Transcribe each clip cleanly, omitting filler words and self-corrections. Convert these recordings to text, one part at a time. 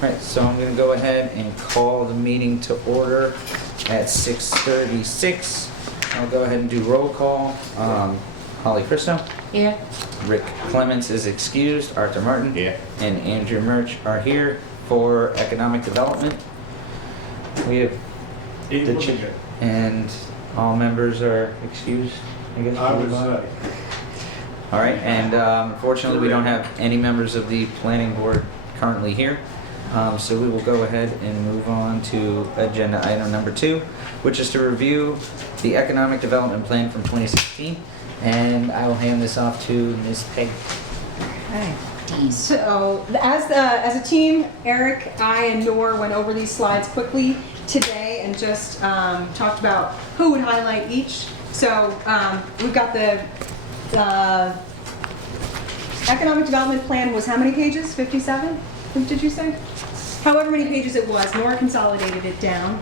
Right, so I'm gonna go ahead and call the meeting to order at 6:36. I'll go ahead and do roll call. Holly Christo, Here. Rick Clements is excused, Arthur Martin, and Andrew Murch are here for economic development. We have the chair, and all members are excused, I guess. I would say. All right, and unfortunately, we don't have any members of the planning board currently here. So we will go ahead and move on to agenda item number 2, which is to review the economic development plan from 2016. And I will hand this off to Ms. Peg. Okay. So, as a team, Eric, I, and Nor went over these slides quickly today and just talked about who would highlight each. So, we've got the economic development plan was how many pages? 57? Did you say? However many pages it was, Nor consolidated it down.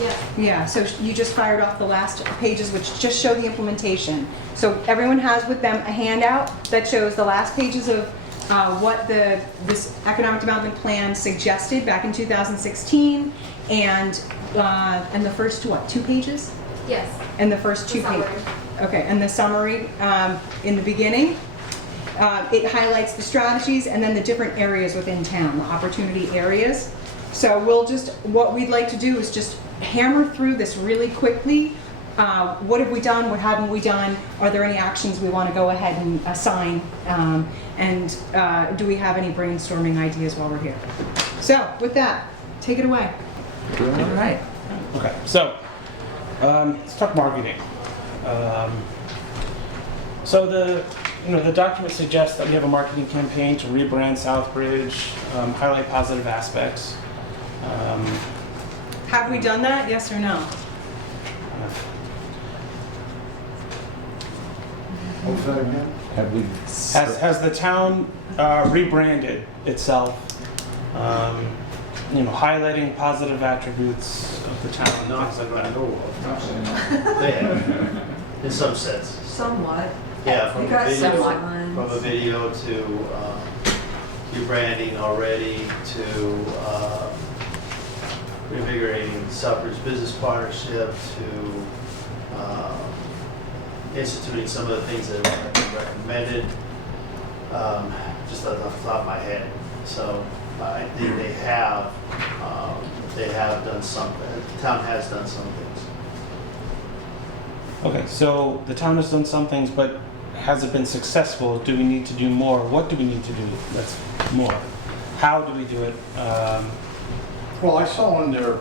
Yeah. Yeah, so you just fired off the last pages, which just show the implementation. So everyone has with them a handout that shows the last pages of what this economic development plan suggested back in 2016, and the first, what, 2 pages? Yes. And the first 2 pages. Okay, and the summary in the beginning. It highlights the strategies and then the different areas within town, the opportunity areas. So what we'd like to do is just hammer through this really quickly. What have we done? What haven't we done? Are there any actions we want to go ahead and assign? And do we have any brainstorming ideas while we're here? So with that, take it away. All right. Okay, so let's talk marketing. So the document suggests that we have a marketing campaign to rebrand Southbridge, highlight positive aspects. Have we done that? Yes or no? Have we? Has the town rebranded itself? Highlighting positive attributes of the town. Not things that like I that. know of. They have, in some sense. Somewhat. Yeah, from You got somewhat. a video to rebranding already to reinvigorating the Southbridge Business Partnership to instituting some of the things that have been recommended, just off the top of my head. So I think they have done something. The town has done some things. Okay, so the town has done some things, but has it been successful? Do we need to do more? What do we need to do that's more? How do we do it? Well, I saw in there,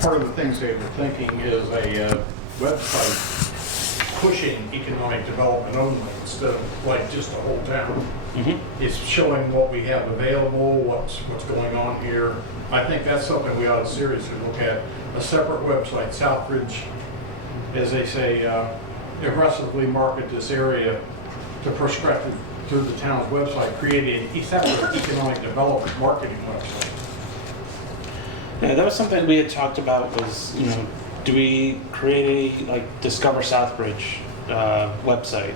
part of the things they were thinking is a website pushing economic development only instead of like just the whole town. Mm-hmm. It's showing what we have available, what's going on here. I think that's something we ought to seriously look at. A separate website, Southbridge, as they say, aggressively market this area to prospective through the town's website, creating a separate economic development marketing website. Yeah, that was something we had talked about was, do we create a Discover Southbridge website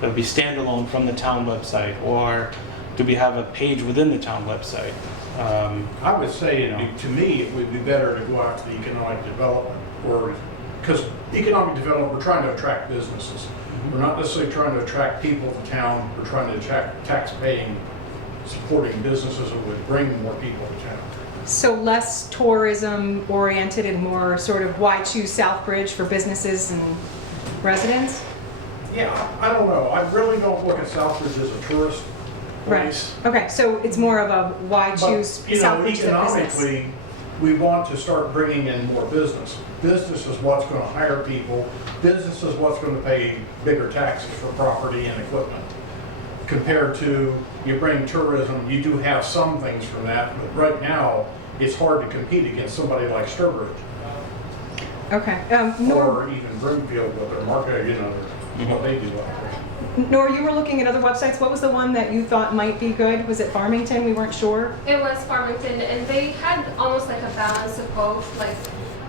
that would be standalone from the town website, or do we have a page within the town website? I would say, to me, it would be better to go out to the economic development, because economic development, we're trying to attract businesses. We're not necessarily trying to attract people to town. We're trying to attract tax-paying, supporting businesses that would bring more people to town. So less tourism oriented and more sort of why choose Southbridge for businesses and residents? Yeah, I don't know. I really don't look at Southbridge as a tourist place. Right. Okay, so it's more of a why choose But, Southbridge for business? economically, we want to start bringing in more business. Business is what's going to hire people. Business is what's going to pay bigger taxes for property and equipment. Compared to, you bring tourism, you do have some things from that, but right now, it's hard to compete against somebody like Sturbridge. Okay. Or even Broomfield with their market, what they do out there. Nor, you were looking at other websites. What was the one that you thought might be good? Was it Farmington? We weren't sure. It was Farmington, and they had almost like a balance of both, like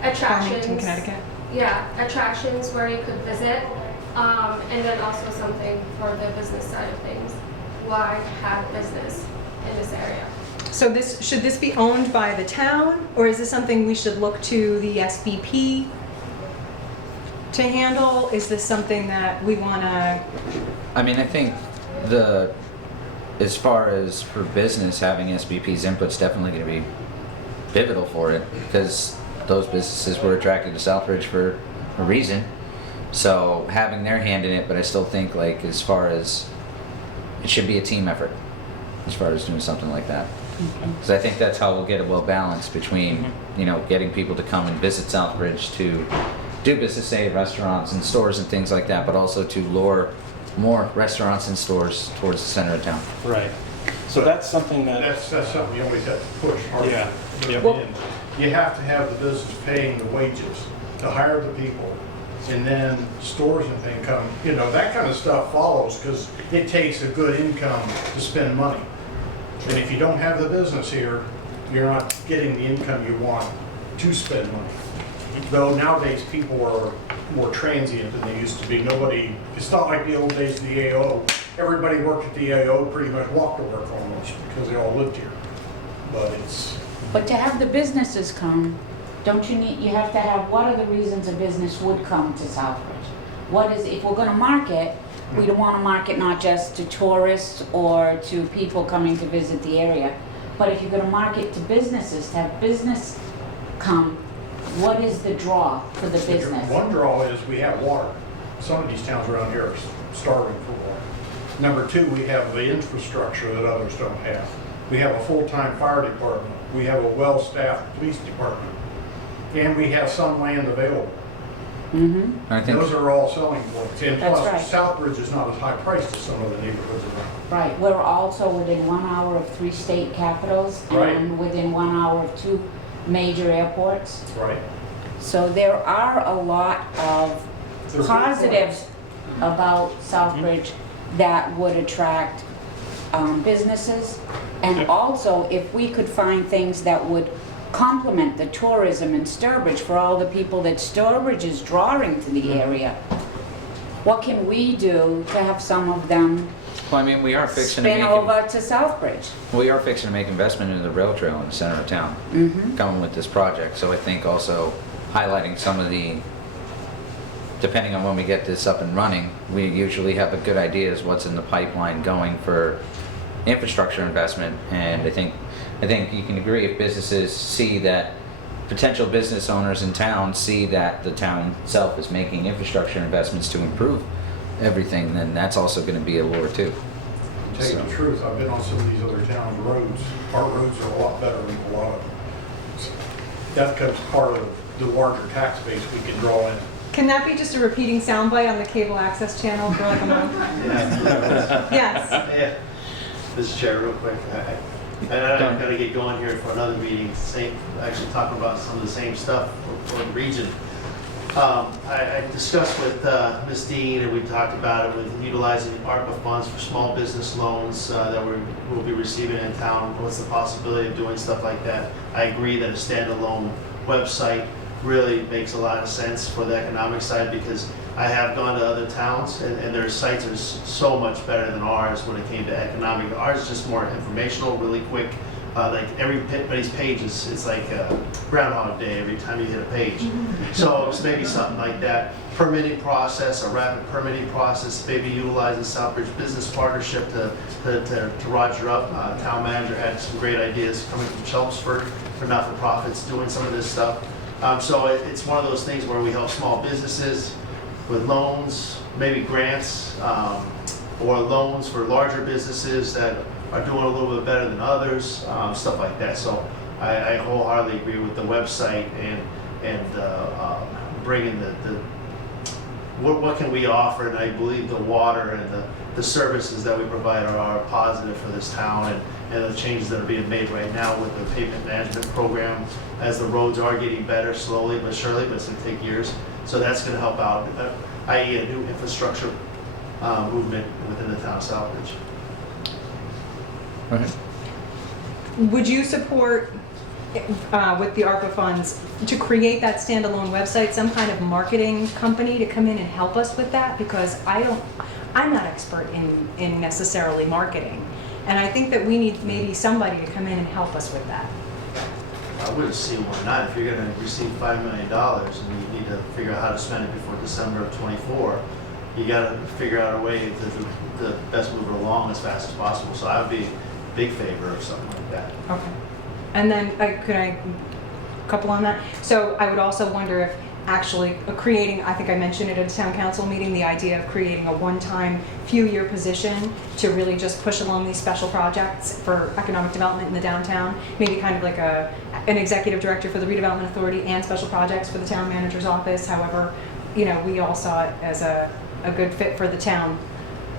attractions. Farmington, Connecticut. Yeah, attractions where you could visit, and then also something for the business side of things. Why have business in this area? So should this be owned by the town, or is this something we should look to the SBP to handle? Is this something that we wanna, I mean, I think as far as for business, having SBP's input's definitely gonna be pivotal for it, because those businesses were attracted to Southbridge for a reason. So having their hand in it, but I still think like as far as, it should be a team effort as far as doing something like that. Because I think that's how we'll get it well balanced between, you know, getting people to come and visit Southbridge to do business, say, at restaurants and stores and things like that, but also to lure more restaurants and stores towards the center of town. Right. So that's something that, That's something you always have to push hard. Yeah. Yep. Well, you have to have the business paying the wages, to hire the people, and then stores and things come, you know, that kind of stuff follows, because it takes a good income to spend money. And if you don't have the business here, you're not getting the income you want to spend money. Though nowadays people are more transient than they used to be. It's not like the old days of the AO. Everybody worked at the AO, pretty much walked to work almost, because they all lived here. But to have the businesses come, you have to have, what are the reasons a business would come to Southbridge? If we're gonna market, we don't wanna market not just to tourists or to people coming to visit the area, but if you're gonna market to businesses, to have business come, what is the draw for the business? One draw is we have water. Some of these towns around here are starving for water. Number two, we have the infrastructure that others don't have. We have a full-time fire department. We have a well-staffed police department. And we have some land available. Mm-hmm. I think Those are all selling points. And That's plus, right. Southbridge is not as high priced as some of the neighborhoods around. Right, we're also within 1 hour of 3 state capitals Right. and within 1 hour of 2 major airports. Right. So there are a lot of There's positives about Southbridge that would attract businesses. And also, if we could find things that would complement the tourism in Sturbridge for all the people that Sturbridge is drawing to the area, what can we do to have some of them well, I mean, we are fixing to spin make over to Southbridge? we are fixing to make investment into the rail trail in the center of town, coming with this project. So I think also highlighting some of the, depending on when we get this up and running, we usually have a good idea as what's in the pipeline going for infrastructure investment. And I think you can agree, if businesses see that, potential business owners in town see that the town itself is making infrastructure investments to improve everything, then that's also going to be a lure too. To tell you the truth, I've been on some of these other towns' roads. Our roads are a lot better than a lot of them. That becomes part of the larger tax base we can draw in. can that be just a repeating soundbite on the cable access channel for like a month? Yeah. Yes. Yeah. Mr. Chair, real quick, I'm gonna get going here for another meeting, actually talking about some of the same stuff for the region. I discussed with Ms. Dean, and we talked about it with utilizing ARPA funds for small business loans that we'll be receiving in town. What's the possibility of doing stuff like that? I agree that a standalone website really makes a lot of sense for the economic side, because I have gone to other towns and their sites are so much better than ours when it came to economic. Ours is just more informational, really quick. Like everybody's page it's like Groundhog Day every time you hit a page. So it's maybe something like that. Permitting process, a rapid permitting process, maybe utilizing Southbridge Business Partnership to Roger up. Town manager had some great ideas coming from Chelmsford for not-for-profits doing some of this stuff. So it's one of those things where we help small businesses with loans, maybe grants, or loans for larger businesses that are doing a little bit better than others, stuff like that. So I wholeheartedly agree with the website and bringing what can we offer, and I believe the water and the services that we provide are positive for this town, and the changes that are being made right now with the pavement management program, as the roads are getting better slowly but surely, but it's going to take years. So that's going to help out, i.e. a new infrastructure movement within the town of Southbridge. Would you support, with the ARPA funds, to create that standalone website, some kind of marketing company to come in and help us with that? Because I'm not expert in necessarily marketing. And I think that we need maybe somebody to come in and help us with that. I wouldn't see why not. If you're gonna receive $5 million and you need to figure out how to spend it before December of #24, you gotta figure out a way to best move it along as fast as possible. So I would be a big favor of something like that. Okay. And then, could I couple on that? So I would also wonder if actually creating, I think I mentioned it at a town council meeting, the idea of creating a one-time few-year position to really just push along these special projects for economic development in the downtown. Maybe kind of like an executive director for the Redevelopment Authority and special projects for the town manager's office. However, you know, we all saw it as a good fit for the town.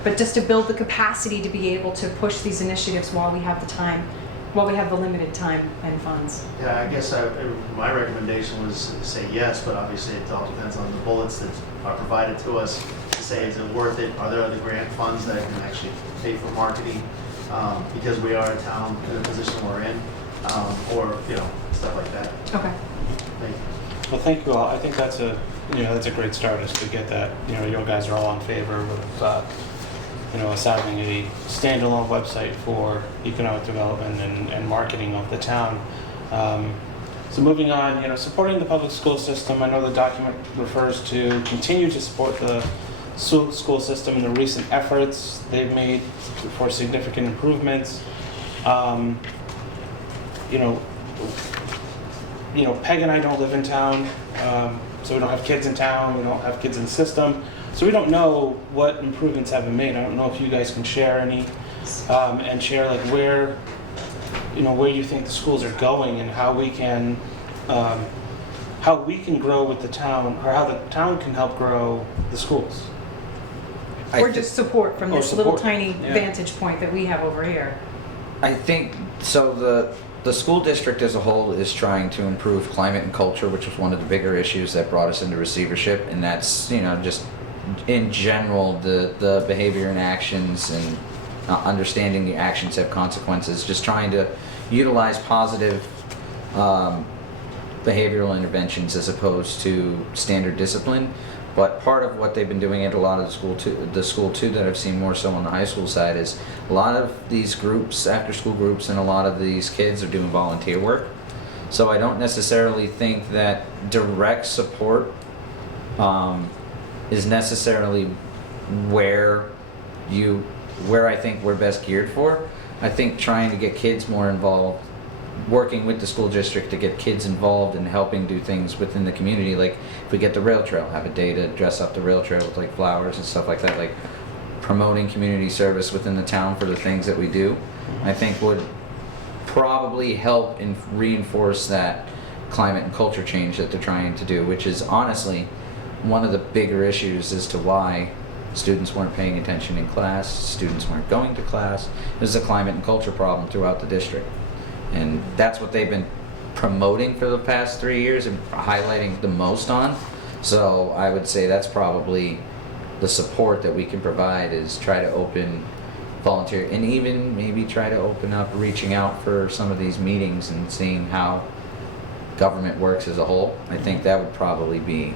But just to build the capacity to be able to push these initiatives while we have the time, while we have the limited time and funds. Yeah, I guess my recommendation was to say yes, but obviously it all depends on the bullets that are provided to us to say, is it worth it? Are there other grant funds that can actually pay for marketing? Because we are a town in the position we're in, or, you know, stuff like that. Okay. Thank you. Well, thank you all. I think that's a great start, is to get that, you know, you guys are all in favor with, you know, us having a standalone website for economic development and marketing of the town. So moving on, you know, supporting the public school system. I know the document refers to continue to support the school system in the recent efforts they've made for significant improvements. You know, Peg and I don't live in town, so we don't have kids in town. We don't have kids in the system. So we don't know what improvements have been made. I don't know if you guys can share any, and share like where you think the schools are going and how we can grow with the town, or how the town can help grow the schools. Or just support from this little support. tiny Yeah. vantage point that we have over here. I think, so the school district as a whole is trying to improve climate and culture, which was one of the bigger issues that brought us into receivership, and that's, you know, just in general, the behavior and actions and understanding the actions have consequences, just trying to utilize positive behavioral interventions as opposed to standard discipline. But part of what they've been doing at a lot of the school too that I've seen more so on the high school side is a lot of these groups, after school groups, and a lot of these kids are doing volunteer work. So I don't necessarily think that direct support is necessarily where I think we're best geared for. I think trying to get kids more involved, working with the school district to get kids involved and helping do things within the community, like if we get the rail trail, have a day to dress up the rail trail with like flowers and stuff like that, like promoting community service within the town for the things that we do, I think would probably help and reinforce that climate and culture change that they're trying to do, which is honestly one of the bigger issues as to why students weren't paying attention in class, students weren't going to class. There's a climate and culture problem throughout the district. And that's what they've been promoting for the past 3 years and highlighting the most on. So I would say that's probably the support that we can provide, is try to open volunteer, and even maybe try to open up reaching out for some of these meetings and seeing how government works as a whole. I think that would probably be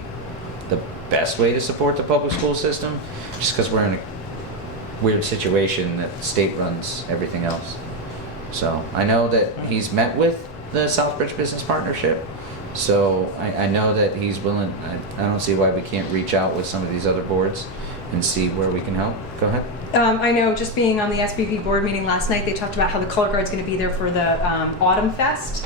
the best way to support the public school system, just because we're in a weird situation that the state runs everything else. So I know that he's met with the Southbridge Business Partnership, so I know that he's willing. I don't see why we can't reach out with some of these other boards and see where we can help. Go ahead. I know, just being on the SBP board meeting last night, they talked about how the color guard's going to be there for the Autumn Fest,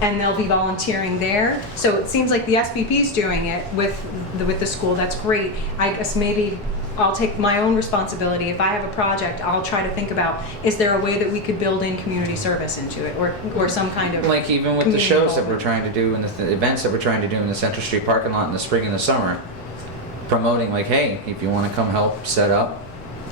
and they'll be volunteering there. So it seems like the SBP's doing it with the school. That's great. I guess maybe I'll take my own responsibility. If I have a project, I'll try to think about, is there a way that we could build in community service into it, or some kind of, Like even with the community shows that we're involvement. trying to do and the events that we're trying to do in the Central Street parking lot in the spring and the summer, promoting like, hey, if you want to come help set up,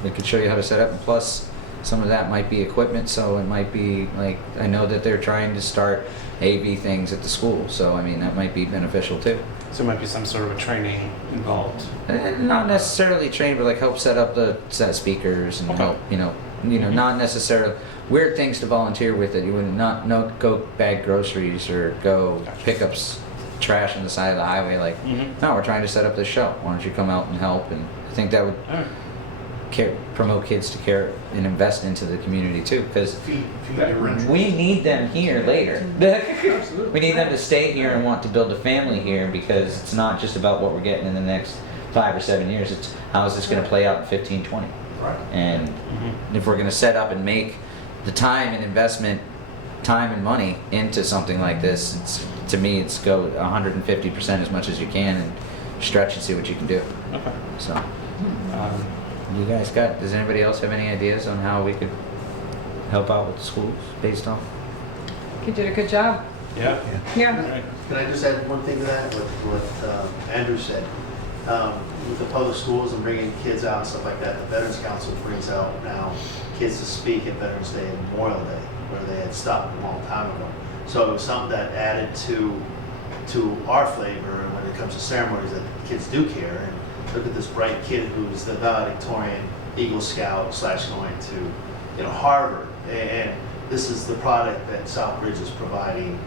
we could show you how to set up. And plus, some of that might be equipment, so it might be like, I know that they're trying to start AV things at the school, so I mean that might be beneficial too. So there might be some sort of a training involved. Not necessarily trained, but like help set up the set speakers and Okay. help, not necessarily weird things to volunteer with it. You would not go bag groceries or go pick up trash on the side of the highway. Like, Mm-hmm. no, we're trying to set up this show. Why don't you come out and help? And I think that would All right. promote kids to care and invest into the community too, because Feed your interest. we need them here later. We need them to stay here and want to build a family here, because it's not just about what we're getting in the next 5 or 7 years. It's how is this going to play out in 15, 20? Right. And if we're going to set up and make the time and investment, time and money into something like this, to me, it's go 150% as much as you can and stretch and see what you can do. Okay. So, Um, you guys does anybody else have any ideas on how we could help out with the schools based on? You did a good job. yeah. Yeah. All right. Can I just add one thing to that, what Andrew said? With the public schools and bringing kids out and stuff like that, the Veterans Council brings out now kids to speak at Veterans Day and Memorial Day, where they had stopped a long time ago. So it was something that added to our flavor, and when it comes to ceremonies, that kids do care. And look at this bright kid who's the valedictorian Eagle Scout / going to Harvard, and this is the product that Southbridge is providing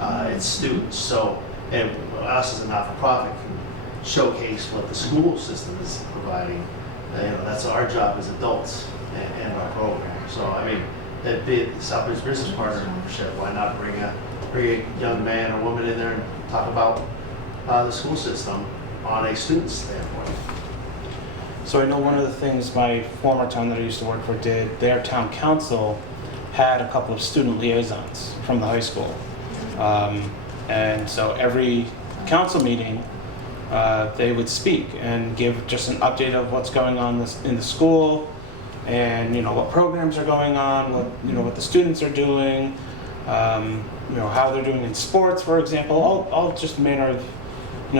its students. So, and us as a not-for-profit can showcase what the school system is providing. That's our job as adults and our program. So, I mean, that big Southbridge Business Partnership, why not bring a young man or woman in there and talk about the school system on a student standpoint? So I know one of the things my former town that I used to work for did, their town council had a couple of student liaisons from the high school. And so every council meeting, they would speak and give just an update of what's going on in the school, and what programs are going on, what the students are doing, how they're doing in sports, for example, all just manner of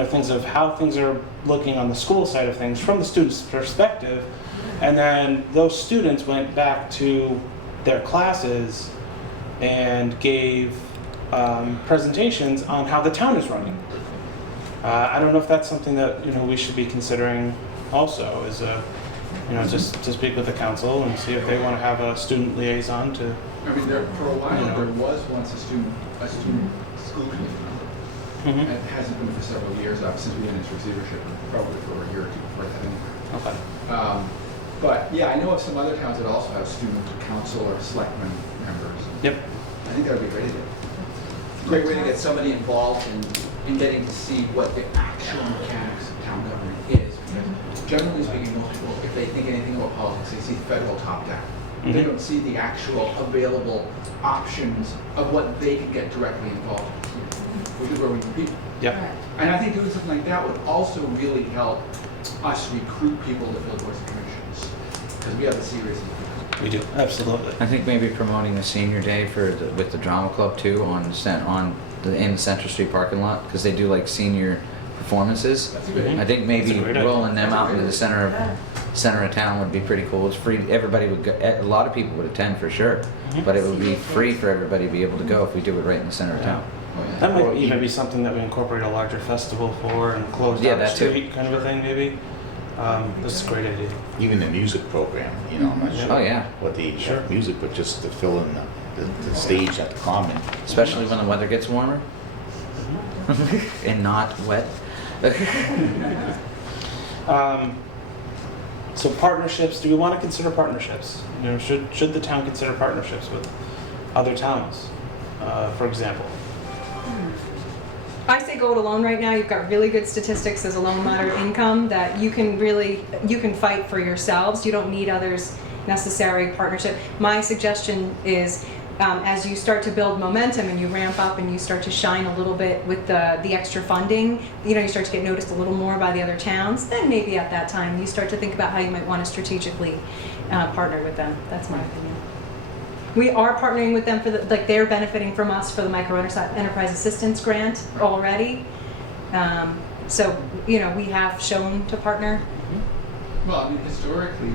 things of how things are looking on the school side of things from the student's perspective. And then those students went back to their classes and gave presentations on how the town is running. I don't know if that's something that we should be considering also, is just to speak with the council and see if they want to have a student liaison to. I mean, for a while there was once a student school committee member. Mm-hmm. It hasn't been for several years, since we went into receivership, probably for a year or two before that anyway. Okay. But yeah, I know of some other towns that also have student council or selectmen members. Yep. I think that would be a great idea. Great way to get somebody involved in getting to see what the actual mechanics of town government is. Because generally speaking, most people, if they think anything about politics, they see federal top down. Mm-hmm. They don't see the actual available options of what they can get directly involved in, which is where we compete. Yep. And I think doing something like that would also really help us recruit people to fill boards and commissions, because we have a series of people. We do, absolutely. I think maybe promoting the senior day with the drama club too in the Central Street parking lot, because they do like senior performances. That's a good idea. I think maybe That's a great idea. rolling them That's a out great into the center of town would be pretty cool. It's free. Everybody would go. A lot of people would attend for sure, but it would be free for everybody to be able to go if we do it right in the center of town. Oh, yeah. That might even be something that we incorporate a larger festival for and close Yeah, down the that too. street kind of a thing, maybe. This is a great idea. Even the music program, I'm not sure Oh yeah, what the Sure. music, but just to fill in the stage at the Common. especially when the weather gets warmer and not wet. So partnerships, do we want to consider partnerships? Should the town consider partnerships with other towns, for example? I say go it alone right now. You've got really good statistics as a low and moderate income that you can fight for yourselves. You don't need others' necessary partnership. My suggestion is as you start to build momentum and you ramp up and you start to shine a little bit with the extra funding, you start to get noticed a little more by the other towns, then maybe at that time you start to think about how you might want to strategically partner with them. That's my opinion. We are partnering with them they're benefiting from us for the Micro Enterprise Assistance Grant already. So, we have shown to partner. Well, I mean, historically,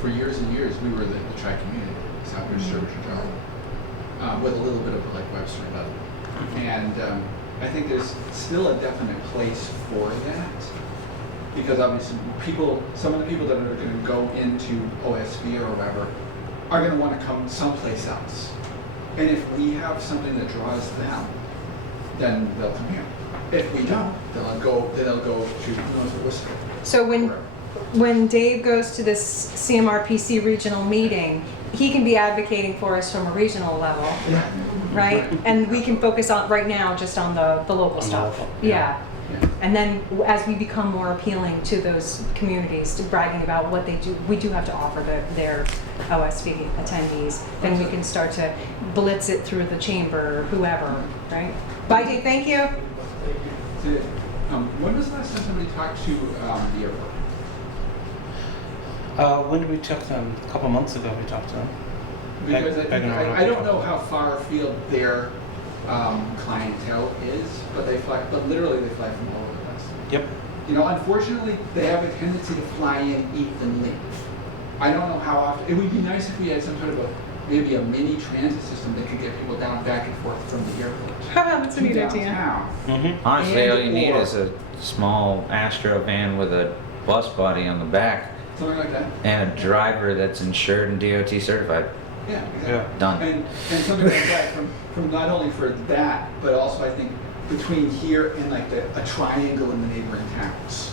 for years and years, we were the tri-community, Southbridge, Sturbridge, and Charlton, with a little bit of like Webster and Lebanon. And I think there's still a definite place for that, because obviously some of the people that are going to go into OSB or whatever are going to want to come someplace else. And if we have something that draws them, then they'll come here. If we don't, then they'll go to Worcester. So when when Dave goes to this CMRPC regional meeting, he can be advocating for us from a regional level, right? And we can focus on, right now, just on the local stuff. local, Yeah. And then as we become more appealing to those communities, to bragging about what they do, we do have to offer their OSV attendees, then we can start to blitz it through the chamber or whoever, right? Bye, Dave, thank you. When was the last time somebody talked to the airport? When did we talk to them? A couple months ago we talked to them. Because Back in our- I don't know how far afield their clientele is, but but literally they fly from all over the place. Yep. You know, unfortunately, they have a tendency to fly in, eat, and leave. I don't know how often. It would be nice if we had some sort of maybe a mini transit system that could get people down back and forth from the airport That's a to neat idea. downtown. Mm-hmm. Honestly, all you need or- is a small Astro van with a bus body on the back Something like that. and a driver that's insured and DOT certified. Yeah, exactly. Yeah. Done. And something like that from not only for that, but also I think between here and like a triangle in the neighboring towns.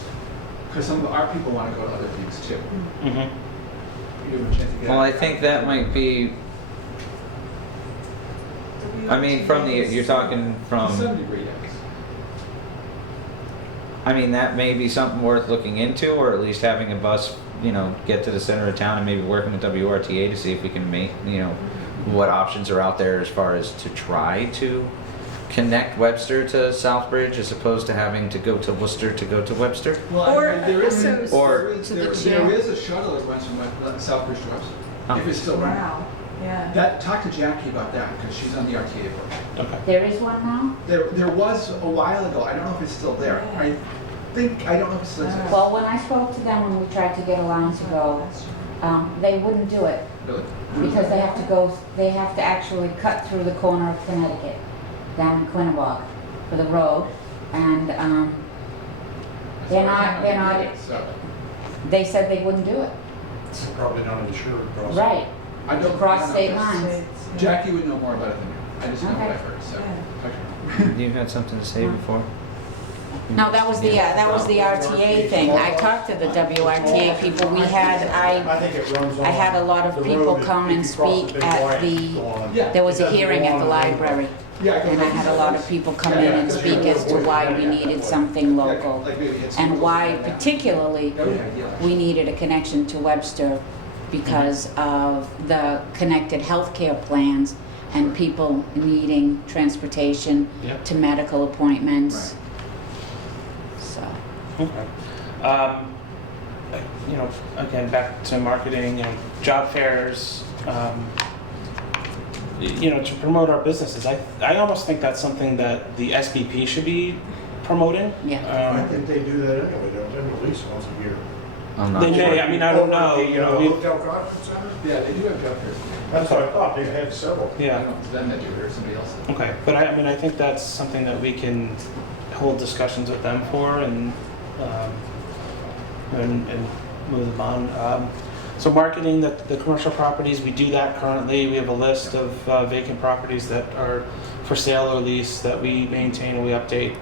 Because some of our people want to go to other things too. Mm-hmm. You have a chance to get Well, out. I think that might be, I mean, from the, you're talking To from, some degree, yes. I mean, that may be something worth looking into, or at least having a bus, you know, get to the center of town and maybe working with WRTA to see if we can make, you know, what options are out there as far as to try to connect Webster to Southbridge as opposed to having to go to Worcester to go to Webster. Well, Or there is, also Or- there is a shuttle that runs from Southbridge to Webster, Oh. if it's still running. Wow, yeah. Talk to Jackie about that because she's on the RTA board. Okay. There is one now? There was a while ago. I don't know if it's still there. I don't know if it's still there. Well, when I spoke to them when we tried to get allowance to go, they wouldn't do it Really? because they have to actually cut through the corner of Connecticut, down in Quinnebog for the road, and So, they said they wouldn't do it. Probably not insured. crossing. Right, I don't across know. state lines. Jackie would know more about it than me. I just know what Okay. I've heard. So, Yeah. okay. You had something to say before? No, that was the RTA thing. I talked to the WRTA people. We had, I think it runs on. I had a lot of the people road. come If and you cross speak big at line, the, go on. Yeah. there was It a doesn't hearing go at on the the road. library. Yeah, And I had a lot of people come in and speak as to why we needed something local. Like maybe hit some And why like that. particularly That would be ideal. we needed a connection to Webster because of the connected healthcare plans and people needing transportation Yep. to medical appointments. So, Okay. You know, again, back to marketing, you know, job fairs, you know, to promote our businesses. I almost think that's something that the SBP should be promoting. I yeah. think they do that anyway, don't they, at least once a year. I'm not They sure. may, I mean, I don't know, Over at the, you know, we Hotel Conference Center? Yeah, they do have job fairs. That's what I thought, they've had several. I yeah, don't know if it's them that do it or somebody else. that- okay. But I mean, I think that's something that we can hold discussions with them for and move them on. So marketing the commercial properties, we do that currently. We have a list of vacant properties that are for sale or lease that we maintain and we update,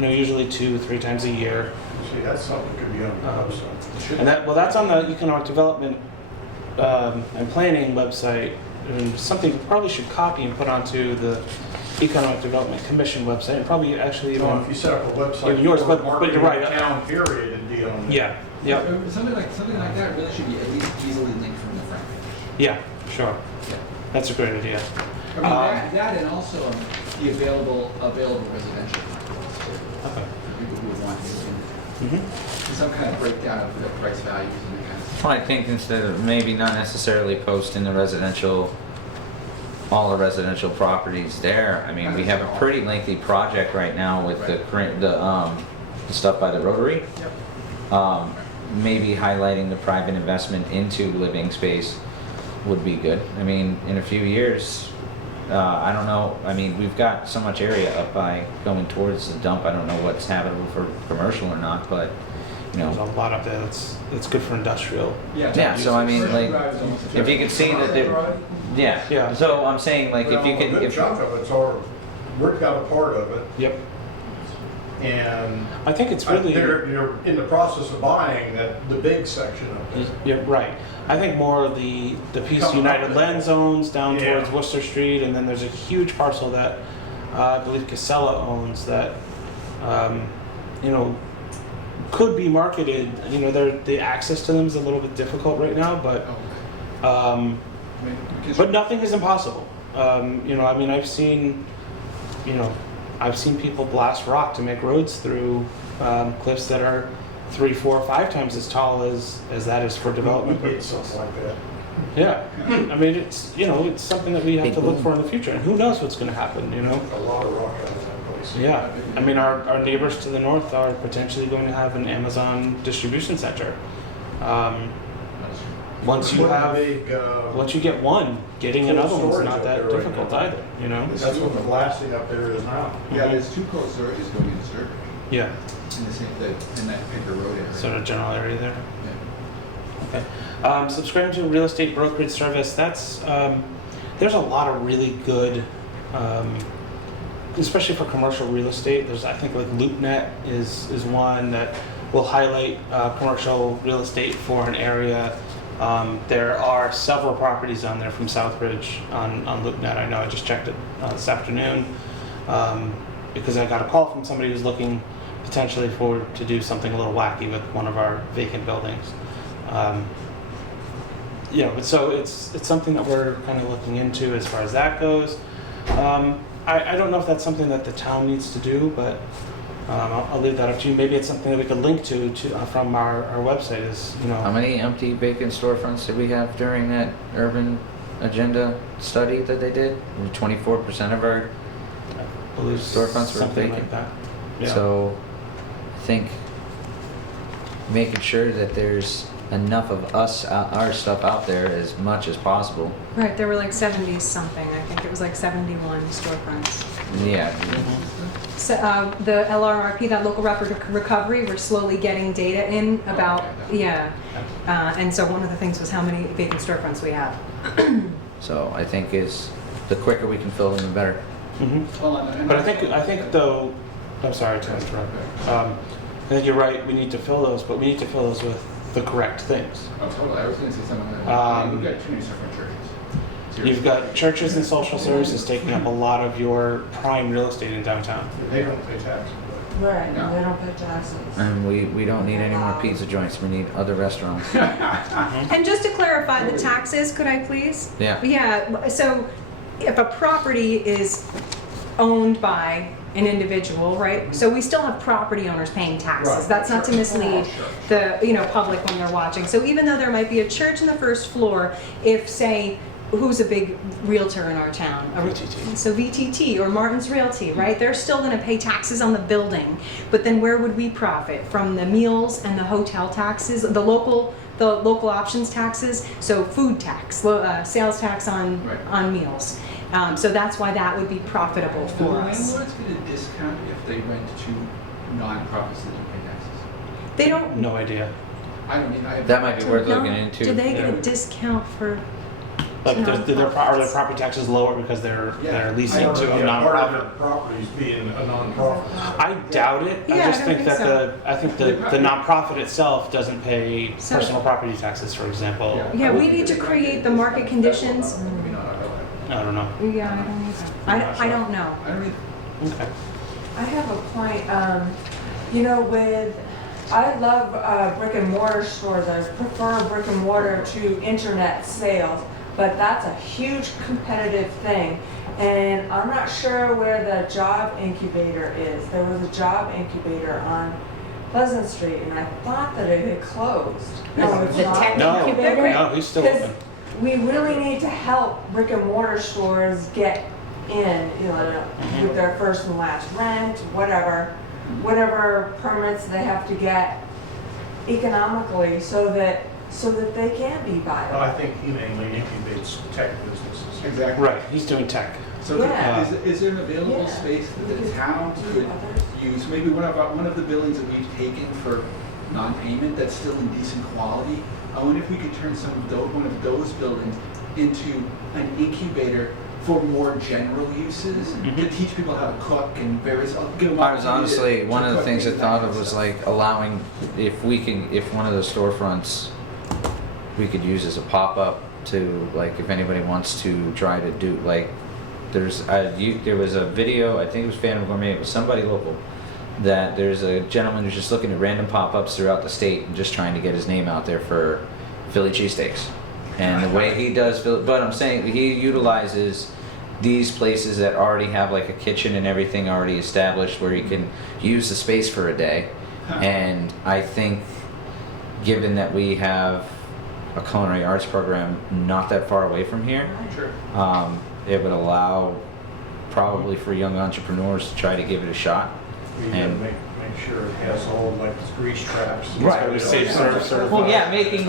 you know, usually 2-3 times a year. See, that's something that could be on the website. And that's on the economic development and planning website. And something we probably should copy and put onto the Economic Development Commission website, and probably actually You know, even, if you set up a website. Yeah, yours, for but marketing you're right. the town period and deal on it. yeah, yeah, Something like that really should be at least easily linked from the front page. yeah, sure. Yeah. That's a great idea. I mean, that and also the available residential markets too. Okay. For people who would want to look in Mhm. some kind of breakdown of the price values and that kind of stuff. Well, I think instead of maybe not necessarily posting the residential, all the residential properties there. I mean, we have a pretty lengthy project right now with the stuff by the Rotary. Yep. Maybe highlighting the private investment into living space would be good. I mean, in a few years, I don't know. I mean, we've got so much area up by going towards the dump. I don't know what's habitable for commercial or not, but you There's a know, lot up there that's good for industrial. yeah. So I mean, like, if you could see that there. Yeah. Yeah. So I'm saying, like, if you Well, can, a good chunk of it's already, we've got a part of it, Yep. And I think it's really. you're in the process of buying the big section of it. Yeah, right. I think more of the piece Coming United up. Lens owns down Yeah. towards Worcester Street, and then there's a huge parcel that I believe Casella owns that, you know, could be marketed. You know, the access to them is a little bit difficult right now, but I mean, because- but nothing is impossible. You know, I mean, I've seen people blast rock to make roads through cliffs that are 3, 4, 5 times as tall as that is for development We did purposes. something like that. Yeah, I mean, it's something that we have Big to look boom. for in the future, and who knows what's going to happen, you know? A lot of rock out of that place. Yeah, I mean, our neighbors to the north are potentially going to have an Amazon distribution center. Once you What a have, big, once you get one, getting cold another one's storage not up that there right difficult now. either, you know? That's what the blasting up there is now. Yeah, there's 2 cold storages going into Sturbridge Yeah, in the same, in that Pinker Road area. sort of general area there. Yeah. Okay. Subscribing to a real estate brokerage service, that's, there's a lot of really good, especially for commercial real estate. There's, I think, like LoopNet is one that will highlight commercial real estate for an area. There are several properties on there from Southbridge on LoopNet. I know I just checked it this afternoon because I got a call from somebody who's looking potentially to do something a little wacky with one of our vacant buildings. You know, but so it's something that we're kind of looking into as far as that goes. I don't know if that's something that the town needs to do, but I'll leave that up to you. Maybe it's something that we could link to from our website. Is How many empty vacant storefronts did we have during that urban agenda study that they did? 24% of our I believe storefronts were something vacant. like that. Yeah. So I think making sure that there's enough of our stuff out there as much as possible. Right, there were like 70 something. I think it was like 71 storefronts. Yeah. So, the LRRP, that local rapid recovery, we're slowly getting data in about, yeah. And so one of the things was how many vacant storefronts we have. So I think the quicker we can fill them, the better. Well, and But I think though, I'm sorry to interrupt. I think you're right. We need to fill those, but we need to fill those with the correct things. Oh, totally. I was going to say something like that. We've got too many different churches. You've got churches and social services taking up a lot of your prime real estate in downtown. They don't pay taxes. Right, No. they don't pay taxes. And we don't need any more pizza joints. We need other restaurants. And just to clarify the taxes, could I please? Yeah. Yeah, so if a property is owned by an individual, right? So we still have property owners paying taxes. Right. That's not to mislead the, public when they're watching. So even though there might be a church in the first floor, if say, who's a big realtor in our town? VTT. So VTT or Martin's Realty, right? They're still gonna pay taxes on the building, but then where would we profit? From the meals and the hotel taxes, the local options taxes, so food tax, sales tax on meals. So that's why that would be profitable Do for us. landlords get a discount if they rent to nonprofits that don't pay taxes? They don't. No idea. I don't mean, I have. That might be worth No. looking into. Do they get Yeah. a discount for? Like, are their Nonprofits. property taxes lower because they're Yeah. leasing I don't to a know, part of nonprofit? their properties being a nonprofit. I doubt it. Yeah, I just I don't think think that so. I think the nonprofit itself doesn't pay So- personal property taxes, for example. Yeah, we need to create the market conditions. Maybe not, I I don't know. Yeah, I don't either. I don't know. don't really. Okay. I have a point, I love brick and mortar stores. I prefer brick and mortar to internet sales, but that's a huge competitive thing. And I'm not sure where the job incubator is. There was a job incubator on Pleasant Street, and I thought that it had closed. No, it's The not. tech No, incubator? no, he's still Because open. we really need to help brick and mortar stores get in, with their first and last rent, whatever permits they have to get economically so that they can be Well, viable. I think he mainly incubates tech businesses. Exactly. Right, he's doing tech. So Yeah. is there an available Yeah. space that the town could use? Maybe one of the buildings that we've taken for non-payment that's still in decent quality. I wonder if we could turn one of those buildings into an incubator for more general uses, to teach people how to cook and various, give them I was honestly, opportunity one to of the cook things I and that thought kind of was stuff. like allowing, if one of those storefronts, we could use as a pop-up to, like, if anybody wants to try to do, like, there was a video, I think it was Phantom Gourmet, it was somebody local, that there's a gentleman who's just looking at random pop-ups throughout the state and just trying to get his name out there for Philly cheesesteaks. And the way he does, but I'm saying he utilizes these places that already have like a kitchen and everything already established where he can use the space for a day. And I think, given that we have a culinary arts program not that far away from here, Sure. it would allow probably for young entrepreneurs to try to give it a shot. We gotta And- make sure it has all like grease traps. Right. It's safe serve certified. Well, yeah, making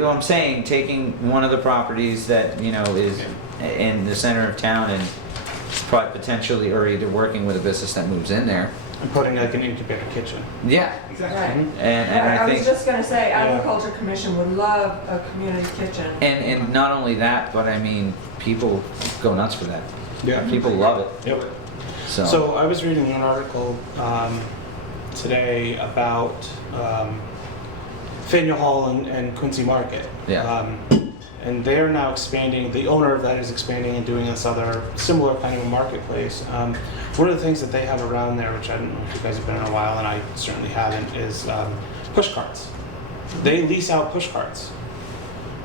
what I'm saying, taking one of the properties that, you know, is in the center of town and potentially, or either working with a business that moves in there. And putting like an incubator kitchen. Yeah, Exactly. Right. and I I was think, just gonna say, Agriculture Commission would love a community kitchen. and not only that, but I mean, people go nuts for that. Yeah. People love it, Yep. so. So I was reading an article today about Faneuil Hall and Quincy Market. Yeah. And they're now expanding, the owner of that is expanding and doing this other similar kind of a marketplace. One of the things that they have around there, which I don't know if you guys have been in a while, and I certainly haven't, is push carts. They lease out push carts.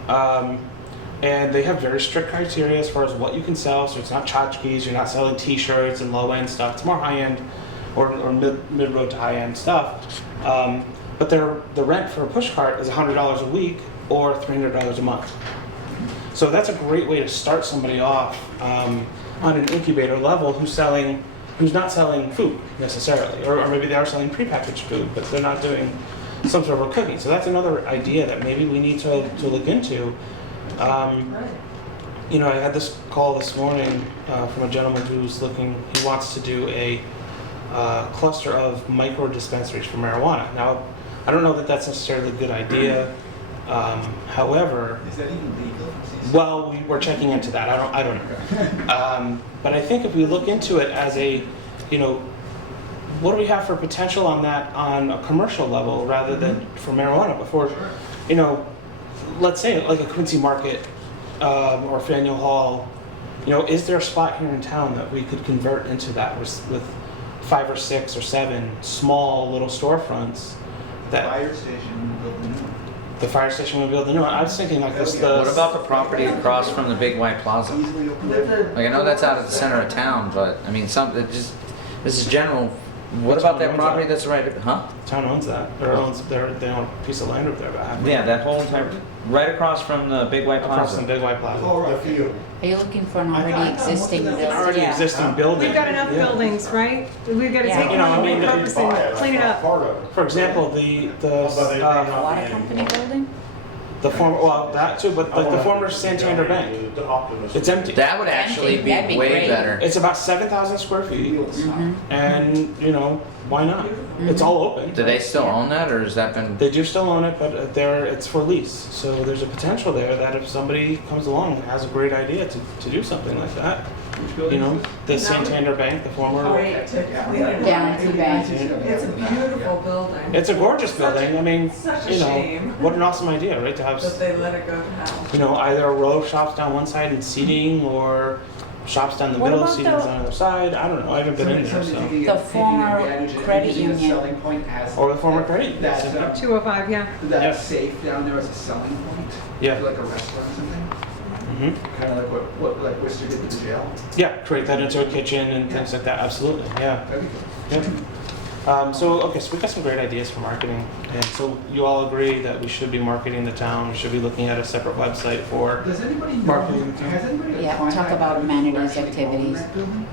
And they have very strict criteria as far as what you can sell, so it's not tchotchkes, you're not selling t-shirts and low-end stuff, it's more high-end or mid-road to high-end stuff. But the rent for a push cart is $100 a week or $300 a month. So that's a great way to start somebody off on an incubator level who's not selling food necessarily, or maybe they are selling prepackaged food, but they're not doing some sort of a cooking. So that's another idea that maybe we need to look into. You know, I had this call this morning from a gentleman he wants to do a cluster of micro dispensaries for marijuana. Now, I don't know that that's necessarily a good idea. However, Is that even legal? well, we're checking into that. I don't know. But I think if we look into it as a, you know, what do we have for potential on that on a commercial level rather than for marijuana? Before, you know, let's say like a Quincy Market or Faneuil Hall, you know, is there a spot here in town that we could convert into that with 5 or 6 or 7 small little storefronts that Fire station, build a new one. the fire station would build a new one? I was thinking like this. What about the property across from the Big White Plaza? Easily open With it. the- Like, I know that's out of the center of town, but I mean, this is general. What Which about one that owns property that? that's right, huh? The town owns that. They own a piece of land over there, about Yeah, that whole entire, right across from the Big White across from Plaza. Big White Plaza. Oh, right. The field. Are you looking for an I already thought existing most of building? them- Already Yeah. existing building. We've got enough Yeah. buildings, right? We've got to Yeah. take You them know, and I mean, repurpose Buy it, and clean it that's up. Part of it. For example, the Water company building? the former, well, that too, but like the former Santander Bank. The Optimist. It's empty. That would actually be That'd be way great. better. It's about 7,000 square feet, and you know, why not? It's all open. Do they still own that, or has that been? They do still own it, but it's for lease. So there's a potential there that if somebody comes along and has a great idea to do something like that, you know, the Santander Bank, the former. Great to clean it up. Guarantee bank. It's a beautiful building. It's a gorgeous Such a- building. I mean, such a you know, shame. what an awesome idea, right? To have, That they let it go to hell. you know, either a row of shops down one side and seating, or shops down the What middle, about seating the- on the other side. I don't know. I haven't been in there, so. The former credit union. Selling point as. Or the former credit. That's, 205, yeah. Yeah. that's safe down there as a selling point. Yeah. Like a restaurant or something. hmm Kind of like what like Worcester did with the jail. Yeah, create that into a kitchen and things like that. Absolutely. Yeah. That'd be cool. Yep. So we've got some great ideas for marketing, and so you all agree that we should be marketing the town. We should be looking at a separate website for. Does anybody know? Marketing. Has anybody? Yeah, contact talk about people who amenities, actually own activities. that building?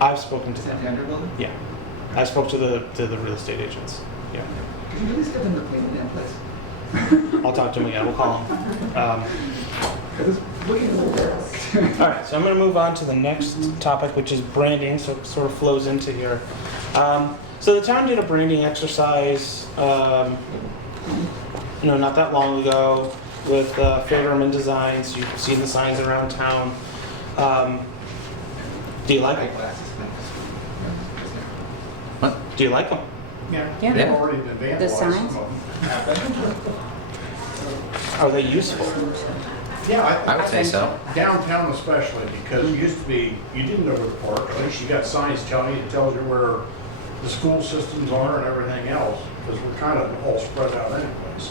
I've spoken to them. Santander building? Yeah, I spoke to the real estate agents. Yeah, Could you at least get them to clean the damn place? I'll talk to them again. We'll call them. Because it's wicked work. All right, so I'm going to move on to the next topic, which is branding. So it sort of flows into here. So the town did a branding exercise, not that long ago with Fairman Designs. You've seen the signs around town. Do you like them? Eyeglasses. Do you like them? Yeah, Yeah. they've already been vandalized. The some signs? of them. Are they useful? Yeah, I would say think so. Downtown especially, because it used to be, you didn't know where the park, at least you got signs telling you, it tells you where the school systems are and everything else, because we're kind of all spread out anyways.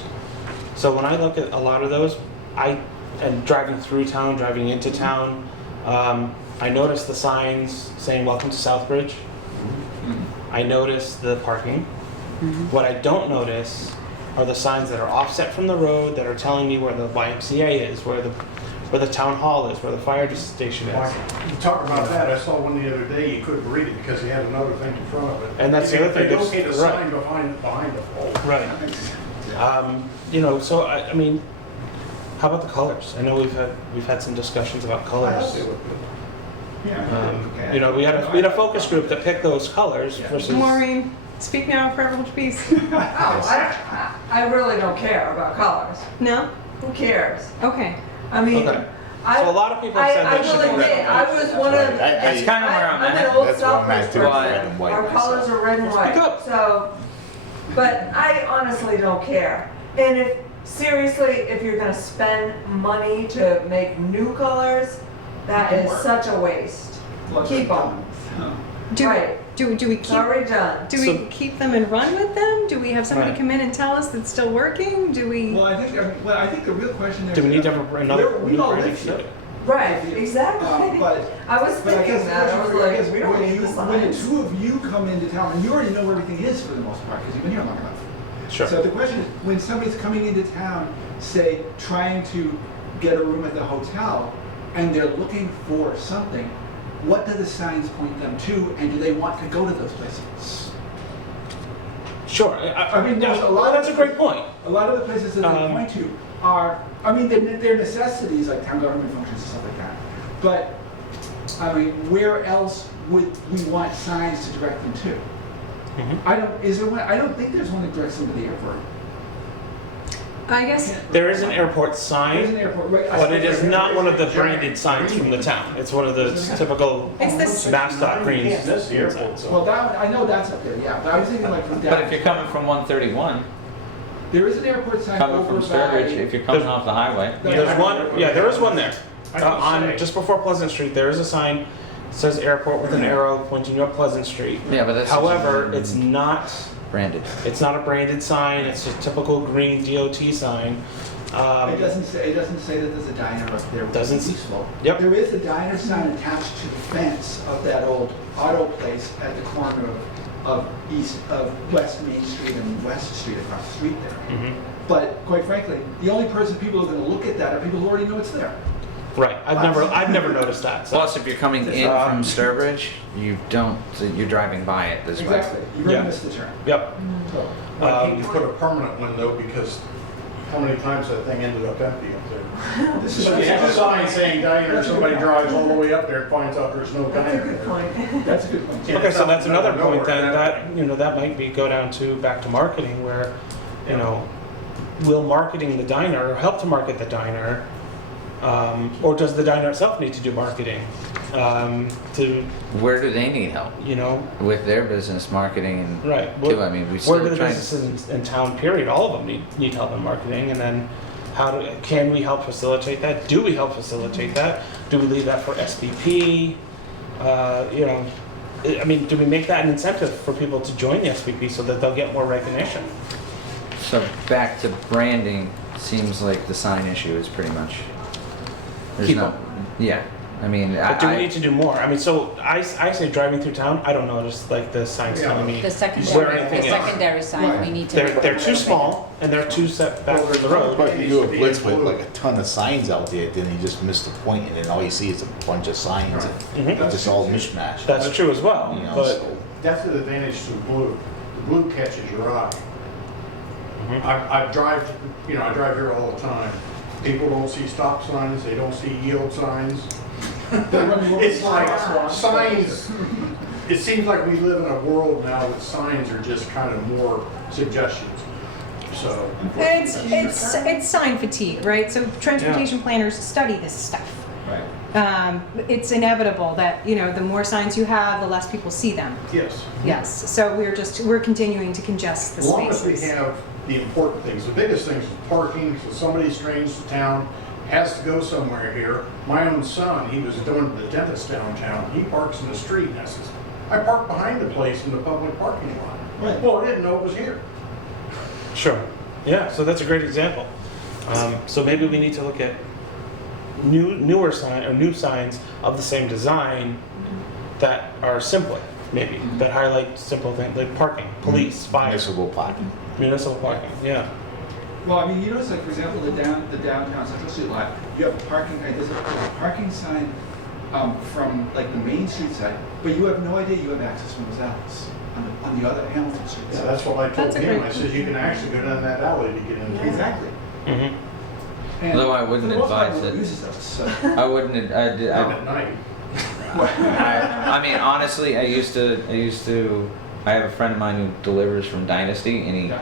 So when I look at a lot of those, and driving through town, driving into town, I notice the signs saying "Welcome to Southbridge." I notice the parking. What I don't notice are the signs that are offset from the road that are telling me where the YMCA is, where the town hall is, where the fire station is. You talk about that, I saw one the other day, you couldn't read it because he had another thing in front of it. And that's the other thing, They there's- located a right. sign behind the pole. Right. So I mean, how about the colors? I know we've had some discussions about I colors. thought they looked good. Yeah. We had a focus group that picked those colors versus. Maureen, speak now or forever hold your peace. Oh, I really don't care about colors. No? Who cares? Okay. I mean, Okay. I. So a lot of people have said I that should will be admit, red. I was one of. Right. That's kind of where I'm I'm an at. old That's where I'm at Southbridge too, person. red and white Our myself. colors are red and Speak white, up. so, but I honestly don't care. And if, seriously, if you're gonna spend money to make new colors, that is such a waste. Keep them. Do, Right. do we It's keep, already done. do we keep them and run with them? Do we have somebody Right. come in and tell us it's still working? Do we? Well, I think the real question there Do we is, need to have another we new all branding live here. study? Right, exactly. But I was But I thinking guess the that, I was question for you, I guess, like, we don't when need you, the when the signs. two of you come into town, and you already know where everything is for the most part, because you've been here long enough. Sure. So the question is, when somebody's coming into town, say, trying to get a room at the hotel, and they're looking for something, what do the signs point them to, and do they want to go to those places? Sure. I mean, there's a well, lot that's of- a great point. A lot of the places that they point to are, I mean, they're necessities like town government functions and stuff like that. But, I mean, where else would we want signs to direct them to? I don't think there's one that directs them to the airport. I guess, There is an airport There's an sign, airport, right? but it is not one of the branded signs from the town. It's one of the typical it's this, mascot green. Yeah, that's the airport, so. Well, that one, I know that's up there, yeah, but I was thinking like from down. But if you're coming from 131, There is an airport sign coming over from by. Sturbridge, if you're coming off the highway. There's one, yeah, there is one there. I can On, say. just before Pleasant Street, there is a sign, that says airport with an arrow pointing you up Pleasant Street. Yeah, but that's. However, it's not branded. a branded sign, it's a typical green DOT sign. It doesn't say that there's a diner up there. which Doesn't is s- useful. Yep. There is a diner sign attached to the fence of that old auto place at the corner of West Main Street and West Street across the street there. Mhm. But quite frankly, the only people who are gonna look at that are people who already know it's there. Right, I've never noticed that. So. Plus, if you're coming in from Sturbridge, you're driving by it this way. Exactly. You're Yeah. gonna miss the turn. Yep. So, Well, I hate to put a permanent window because how many times that thing ended up empty up there? this is. So you have a sign saying diner, somebody drives all the way up there and finds out there's no That's a diner good there. point. That's a good point. Yeah. Okay, so that's another Nowhere. point then, that might be go down to back to marketing where, will marketing the diner or help to market the diner, or does the diner itself need to do marketing? To, Where do they need help with their business marketing and right. too? I mean, we Where still do the trying. businesses in town, period, all of them need help in marketing, and then can we help facilitate that? Do we help facilitate that? Do we leave that for SPP? I mean, do we make that an incentive for people to join the SPP so that they'll get more recognition? So back to branding, seems like the sign issue is pretty much. There's Keep no. them. Yeah, I mean, But do we need to do more? I mean, so I say driving through town, I don't notice like the signs telling me The where secondary, anything the is. secondary sign, we need to. They're too small and they're too set back from the road. But you do a blitz with like a ton of signs out there, then you just miss the point, and then all you see is a bunch of signs, and Mhm. it's just all mishmash. That's true as well, You know, but so- That's the advantage to blue. The blue catches your eye. Mhm. I drive here all the time. People don't see stop signs, they don't see yield signs. It's like signs, it seems like we live in a world now that signs are just kind of more suggestions. So, it's sign fatigue, right? So transportation planners study this stuff. Right. it's inevitable that, you know, the more signs you have, the less people see them. Yes. Yes, so we're continuing to congest the As long as we spaces. have the important things, the biggest things is parking, so somebody strange to town has to go somewhere here. My own son, he was going to the dentist downtown, he parks in the street, and I says, I park behind the place in the public parking lot. Right. Well, I didn't know it was here. Sure. Yeah, so that's a great example. So maybe we need to look at new signs of the same design that are simpler, maybe, that highlight simple things like parking, police, fire. Municipal parking. Municipal parking, yeah. Well, I mean, you notice, like, for example, the downtown Central Street lot, you have parking, there's a parking sign from, like, the Main Street side, but you have no idea you have access from those alleys on the other Hamilton Street Yeah, side. that's what I told That's a him. great- I said, you can actually go down that alley to get in. Exactly. Mm-hmm. And Although I wouldn't for the most part, advise no one it. uses those, so. I wouldn't, Not at night. I mean, honestly, I have a friend of mine who delivers from Dynasty, and Yeah.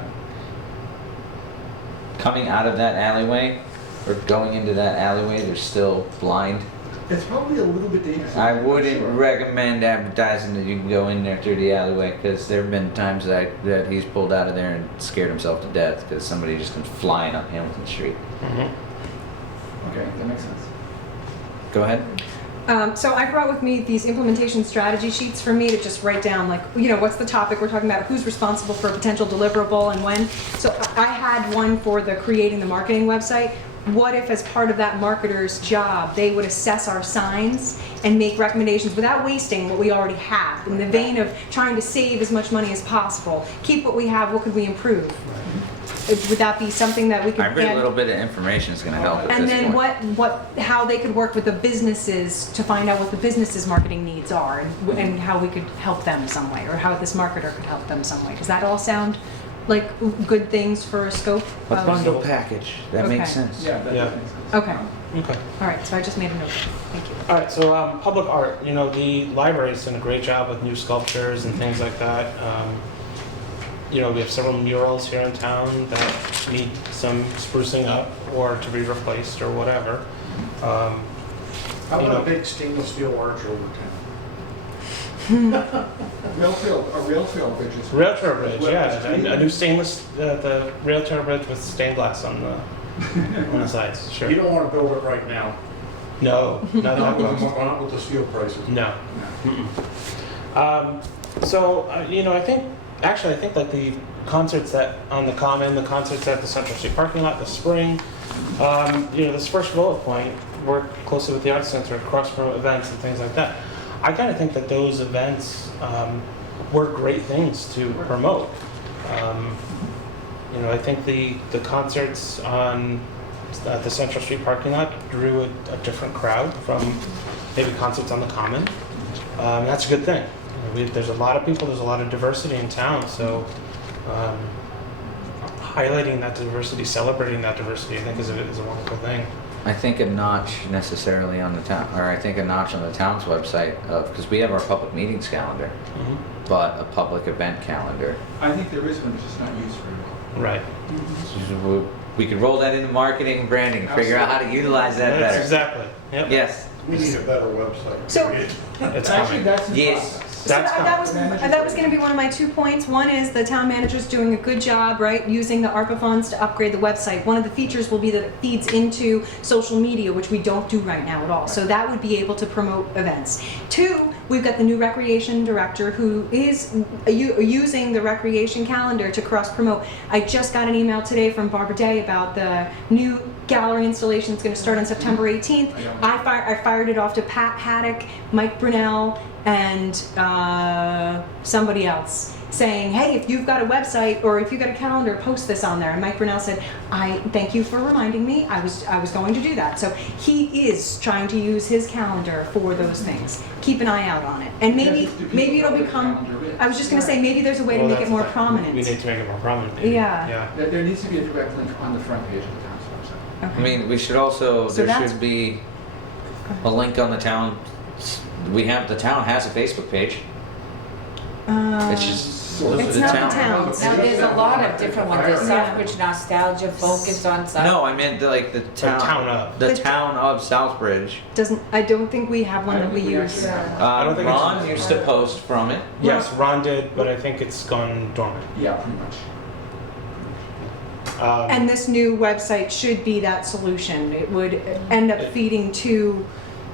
coming out of that alleyway, or going into that alleyway, they're still blind. It's probably a little bit dangerous. I I'm wouldn't sure. recommend advertising that you can go in there through the alleyway, because there have been times that he's pulled out of there and scared himself to death because somebody just comes flying up Hamilton Street. Okay, that makes sense. Go ahead. So I brought with me these implementation strategy sheets for me to just write down, like, you know, what's the topic we're talking about, who's responsible for a potential deliverable and when. So I had one for the creating the marketing website. What if, as part of that marketer's job, they would assess our signs and make recommendations without wasting what we already have, in the vein of trying to save as much money as possible, keep what we have, what could we improve? Would that be something that we could Every add? little bit of information is going to help at And this then point. how they could work with the businesses to find out what the businesses' marketing needs are, and how we could help them some way, or how this marketer could help them some way. Does that all sound like good things for a scope? A of- bundle package. That Okay. makes sense. Yeah, that Yeah. makes sense. Okay, Okay. all right, so I just made a note. Thank you. All right, so public art, you know, the library's done a great job with new sculptures and things like that. You know, we have several murals here in town that need some sprucing up or to be replaced or whatever. How You about know. a big stainless steel arch over town? Rail trail bridges. Rail trail bridge, Well, yeah, it's a new stainless, the rail trail bridge with stained glass on the sides, sure. You don't want to build it right now. No, not Not that with, one. not with the steel prices. No. You know, I think like the concerts that on the Common, the concerts at the Central Street parking lot, the spring, you know, this first bullet point, work closely with the Arts Center, cross-promote events and things like that. I kind of think that those events were great things to promote. You know, I think the concerts on the Central Street parking lot drew a different crowd from maybe concerts on the Common. That's a good thing. You know, there's a lot of people, there's a lot of diversity in town, so highlighting that diversity, celebrating that diversity, I think is a wonderful thing. I think a notch necessarily on the town, or I think a notch on the town's website of, because we have our public meetings calendar, but a public event calendar. I think there is one, it's just not used very well. Right. So we could roll that into marketing and branding, figure out how to utilize that That's better. exactly. Yep. Yes. We need a better website. So- period. It's Actually, coming. that's in Yes. process. So That's that was going to be one of my 2 points. One is the town manager's doing a good job, right, using the ARPA funds to upgrade the website. One of the features will be that it feeds into social media, which we don't do right now at all. So that would be able to promote events. 2, we've got the new recreation director who is using the recreation calendar to cross-promote. I just got an email today from Barbara Day about the new gallery installation that's going to start on September 18th. I fired it off to Pat Haddock, Mike Brunell, and somebody else, saying, hey, if you've got a website or if you've got a calendar, post this on there. And Mike Brunell said, I thank you for reminding me. I was going to do that. So he is trying to use his calendar for those things. Keep an eye out on it. And maybe it'll become, I was just going to say, maybe there's a way to make it more prominent. We need to make it more prominent. Maybe. Yeah. There needs to be a direct link on the front page of the town's website. I mean, we should also, So there that's- should be a link on the town. The town has a Facebook page. It's just Those are It's the not town- the towns. Now, there's a lot of different ones. There's Yeah. Southbridge Nostalgia, Focus on South. No, I meant like the town of. the The town of Southbridge. I don't think we have one that we use. I don't think it's- Ron used to post from it. Yes, Ron did, but I think it's gone dormant. Yeah, pretty much. And this new website should be that solution. It would end up feeding to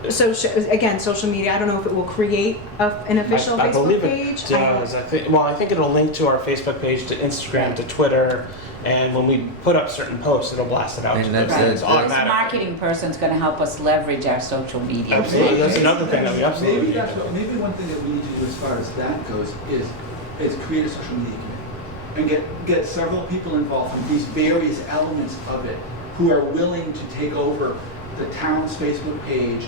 social media. I don't know if it will create an official I Facebook believe page. it does. I think it'll link to our Facebook page, to Instagram, to Twitter, and when we put up certain posts, it'll blast it out And to that's the it. fans This automatically. marketing person's gonna help us leverage our social media. Absolutely, that's another thing that we absolutely Maybe need that's to what, do. maybe one thing that we need to do as far as that goes is create a social media committee and get several people involved in these various elements of it who are willing to take over the town's Facebook page,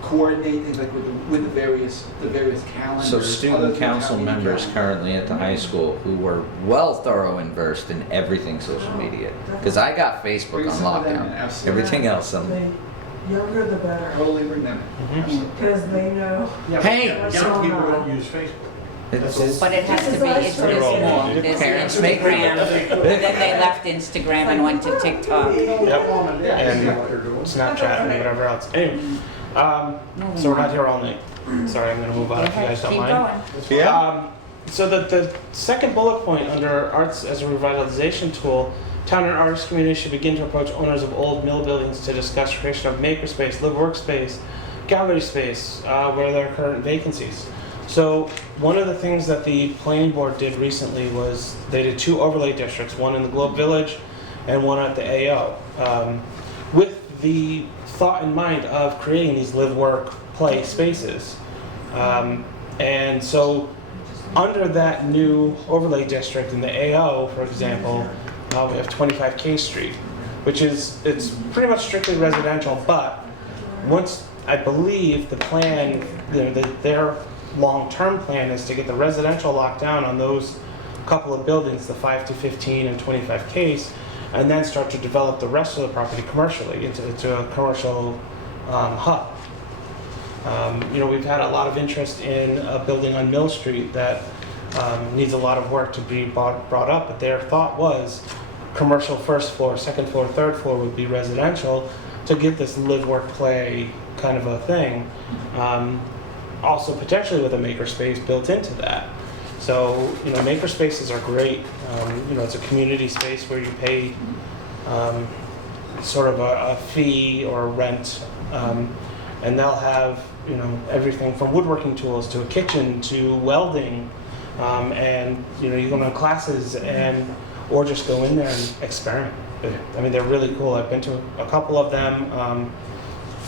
coordinate things like with the various calendars. So other student things council happening in members town. currently at the high school who were well thorough and versed in everything social media. Because I got Facebook Bring on some of them in, lockdown. absolutely. Everything else, The younger the better, Totally bring them in. Absolutely. because they know. Hey! what's Young going people on. don't use Facebook. It's- But it has to be, it's They're all- more. There's Parents make Instagram, then they left Instagram and went to TikTok. Yep, and Snapchat and whatever else. Anyway, so we're not here all night. Sorry, I'm gonna move on if you guys don't Keep mind. going. So the second bullet point under arts as a revitalization tool, town and artist community should begin to approach owners of old mill buildings to discuss creation of makerspace, live workspace, gallery space, where there are current vacancies. So one of the things that the planning board did recently was they did 2 overlay districts, one in the Globe Village and one at the AO, with the thought in mind of creating these live, work, play spaces. And so under that new overlay district in the AO, for example, we have 25 K Street, which it's pretty much strictly residential, but once, I believe the plan, their long-term plan is to get the residential locked down on those couple of buildings, the 5 to 15 and 25 Ks, and then start to develop the rest of the property commercially into a commercial hub. We've had a lot of interest in a building on Mill Street that needs a lot of work to be brought up, but their thought was commercial first floor, second floor, third floor would be residential to get this live, work, play kind of a thing. Also potentially with a makerspace built into that. So, makerspaces are great. It's a community space where you pay sort of a fee or a rent, and they'll have, everything from woodworking tools to a kitchen to welding, and, you go to classes or just go in there and experiment. I mean, they're really cool. I've been to a couple of them.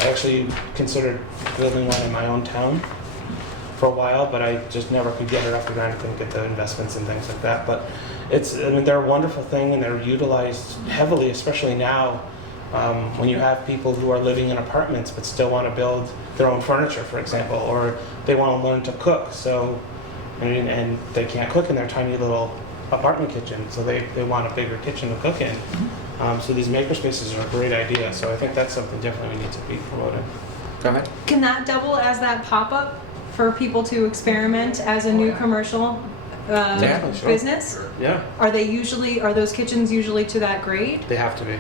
I actually considered building one in my own town for a while, but I just never could get it off the ground. I couldn't get the investments and things like that. But they're a wonderful thing, and they're utilized heavily, especially now when you have people who are living in apartments but still want to build their own furniture, for example, or they want to learn to cook. So, and they can't cook in their tiny little apartment kitchen, so they want a bigger kitchen to cook in. So these makerspaces are a great idea. So I think that's something definitely we need to be promoting. Go ahead. Can that double as that pop-up for people to experiment as a new commercial Yeah, sure. business? Yeah, Are those kitchens usually to that grade? they have to be.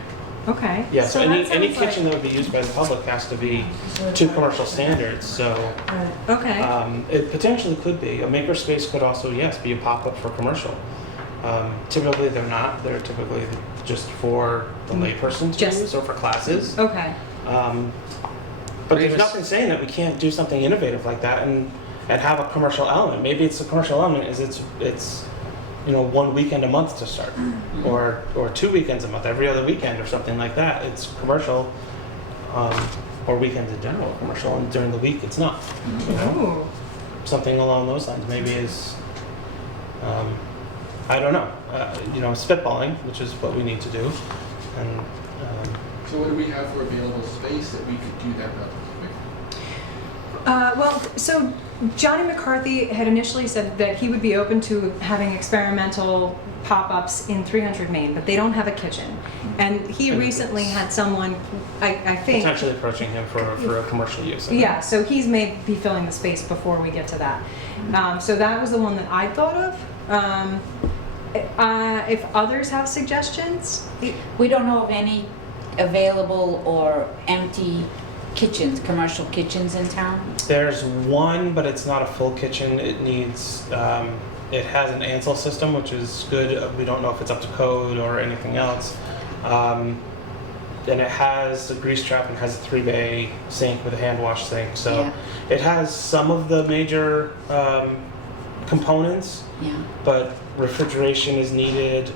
Okay. Yeah, so that any sounds kitchen that would be used by the public has to be to commercial standards. So Okay. it potentially could be. A makerspace could also, yes, be a pop-up for commercial. Typically they're not. They're typically just for the layperson to Just- use or for classes. Okay. But there's nothing saying that we can't do something innovative like that and have a commercial element. Maybe it's a commercial element is it's 1 weekend a month to start, or 2 weekends a month, every other weekend or something like that. It's commercial, or weekends in general commercial, and during the week it's not. Ooh. Something along those lines maybe is. I don't know. Spitballing, which is what we need to do, and. So what do we have for available space that we could do that relatively quickly? Well, so Johnny McCarthy had initially said that he would be open to having experimental pop-ups in 300 Main, but they don't have a kitchen. And he recently had someone, I think, Potentially approaching him for a commercial use. yeah, so he's may be filling the space before we get to that. So that was the one that I thought of. If others have suggestions, We don't know of any available or empty kitchens, commercial kitchens in town? There's one, but it's not a full kitchen. It needs, it has an Ansel system, which is good. We don't know if it's up to code or anything else. And it has a grease trap and has a 3-bay sink with a hand wash sink. So Yeah. it has some of the major components, Yeah, but refrigeration is needed,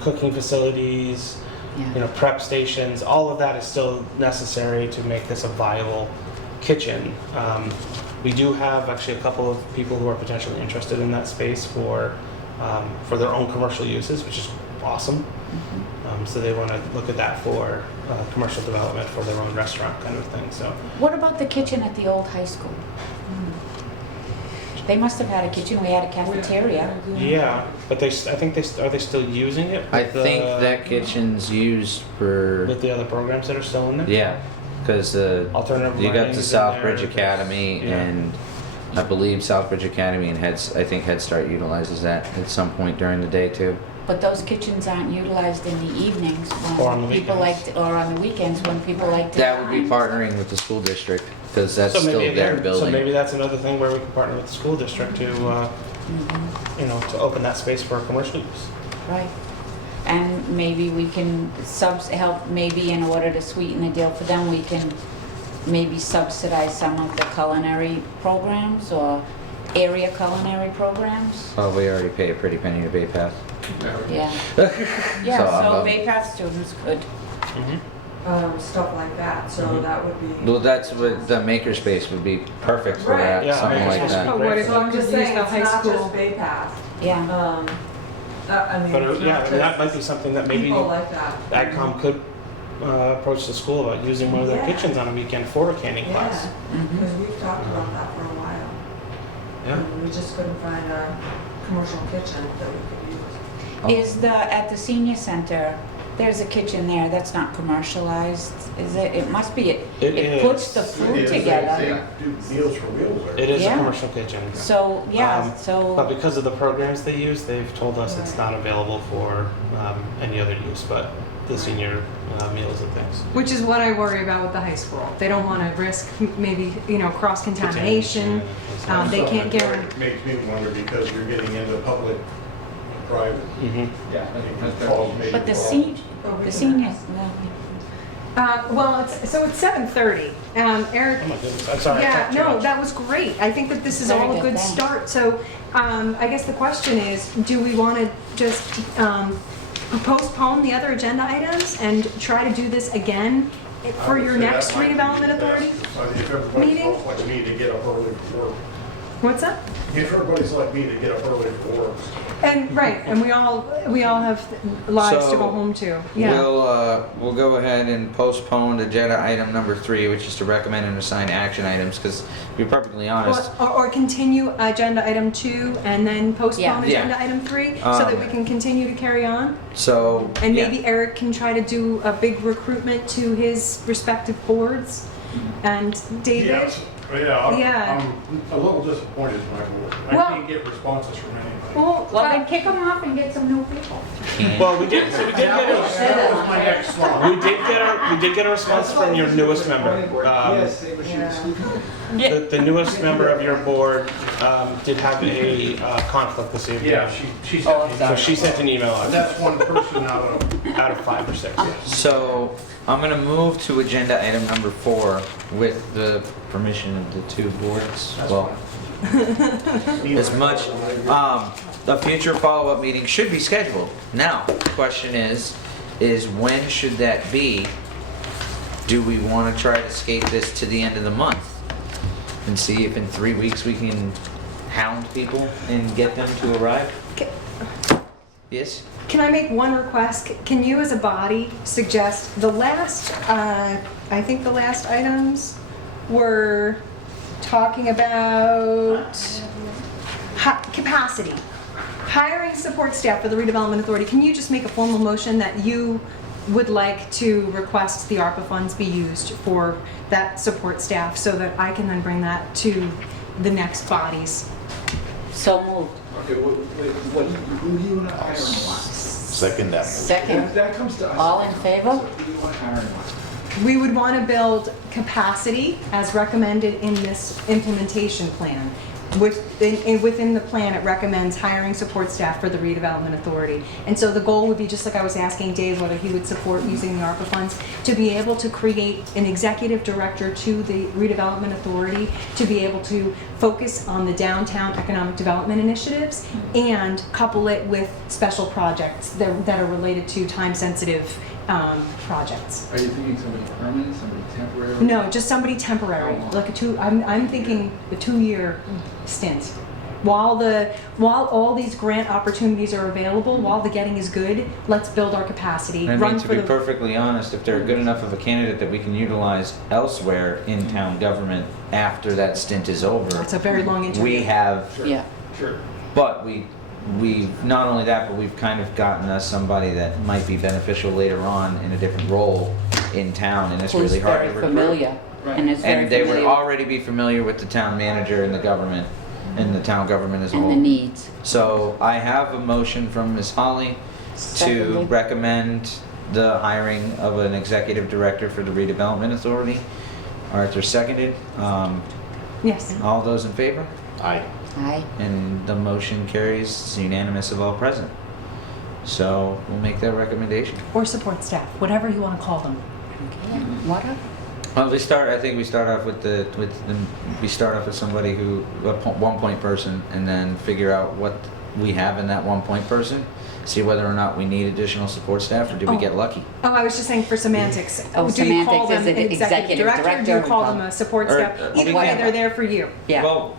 cooking facilities, yeah. prep stations, all of that is still necessary to make this a viable kitchen. We do have actually a couple of people who are potentially interested in that space for their own commercial uses, which is awesome. So they want to look at that for commercial development for their own restaurant kind of thing. So What about the kitchen at the old high school? They must have had a kitchen, we had a cafeteria. yeah, but I think are they still using it? I with think the- that kitchen's used for, with the other programs that are still in there. yeah, because Alternative you got learning the is in there, Southbridge there's- Academy, yeah. and I believe Southbridge Academy and I think Head Start utilizes that at some point during the day too. But those kitchens aren't utilized in the evenings Or on when the people weekends. like to, or on the weekends when people like to. That would be partnering with the school district, because that's So still maybe their again, building. so maybe that's another thing where we can partner with the school district to, to open that space for commercial use. Right. And maybe we can help, maybe in order to sweeten the deal for them, we can maybe subsidize some of the culinary programs or area culinary programs. Oh, we already pay a pretty penny to Bay Path. Yeah. So, Yeah, so Bay Path students could. Stuff like that, so that would be. Well, that's what the makerspace would be perfect for Right. that, Yeah, something like makerspace. that. but what if So I'm we just could use saying, the it's high not school? just Bay Path. Yeah. I mean, But it's yeah, not I mean, that might just be something that maybe people like that. AgCom could approach the school about using one of their Yeah. kitchens on a weekend for a canning class. Yeah, because we've talked about that for a while. Yeah. And we just couldn't find a commercial kitchen that we could use. Is at the senior center, there's a kitchen there that's not commercialized, is it? It must be, it puts the food together. They do Meals for Wheels there. It is Yeah. a commercial kitchen. So, yeah, But so, because of the programs they use, they've told us it's Right. not available for any other use but the senior meals and things. Which is what I worry about with the high school. They don't want to risk maybe, cross-contamination. They can't guarantee. It makes me wonder because you're getting into public, private. Mm-hmm. but the seniors, Well, it's 7:30. Eric, Oh my goodness, I'm sorry. I yeah, talked too no, much. that was great. I think that this is Very all a good, good thanks. start. So I guess the question is, do we want to just postpone the other agenda items and try to do this again for your next redevelopment authority? If everybody's meeting? like me to get up early for work. What's that? If everybody's like me to get up early for work. And right, and we all have lives to So, go home to. Yeah. We'll go ahead and postpone agenda item number 3, which is to recommend and assign action items, because to be perfectly honest, Or continue agenda item 2 and then postpone Yeah. agenda item 3 so that we can continue to carry on. so. And yeah. maybe Eric can try to do a big recruitment to his respective boards. And David? Yes. Yeah, Yeah. I'm a little disappointed in my board. Well- I can't get responses from anybody. Well, well, then kick them off and get some new people. Well, we did. So we did get That was my next slide. we did get a response from your newest member. The newest member of your board did have a conflict this evening. Yeah, she sent me. So she sent an email out That's one person out of 5 or 6. So I'm gonna move to agenda item number 4 with the permission of the 2 boards. Well, as much, a future follow-up meeting should be scheduled. Now, the question is when should that be? Do we want to try to skate this to the end of the month and see if in 3 weeks we can hound people and get them to arrive? Yes? can I make one request? Can you as a body suggest the last, I think the last items were talking about capacity. Hiring support staff for the redevelopment authority. Can you just make a formal motion that you would like to request the ARPA funds be used for that support staff so that I can then bring that to the next bodies? So moved. Okay, who do you want to hire and what? Second that. Second. That comes to us. All in favor? So who do you want to hire and what? We would want to build capacity as recommended in this implementation plan. Within the plan, it recommends hiring support staff for the redevelopment authority. And so the goal would be, just like I was asking Dave whether he would support using the ARPA funds, to be able to create an executive director to the redevelopment authority, to be able to focus on the downtown economic development initiatives and couple it with special projects that are related to time-sensitive projects. Are you thinking somebody permanent, somebody temporary? No, just somebody temporary, like I'm thinking a 2-year stint. While all these grant opportunities are available, while the getting is good, let's build our capacity. I mean, Run to for be the, perfectly honest, if they're good enough of a candidate that we can utilize elsewhere in town government after that stint is over, that's a very long interview. we have, Yeah. Sure. but we not only that, but we've kind of gotten us somebody that might be beneficial later on in a different role in town, and it's Who's really hard very to recruit. familiar. Right. And is very And they would familiar already be familiar with the town manager and the government, and the town government as a and the whole. needs. So I have a motion from Ms. Holly to Seconded. recommend the hiring of an executive director for the redevelopment authority. Arthur seconded. Yes. All those in favor? Aye. Aye. And the motion carries. It's unanimous of all present. So we'll make that recommendation. Or support staff, whatever you want to call them. Okay. What up? Well, I think we start off with somebody who, a 1 point person, and then figure out what we have in that 1 point person. See whether or not we need additional support staff, or did we Oh. get lucky? Oh, I was just saying for semantics. Oh, Do you call semantics, them is an it executive director? Do you call them a support Or, staff? Either way, whatever. they're there for you. Yeah. Well,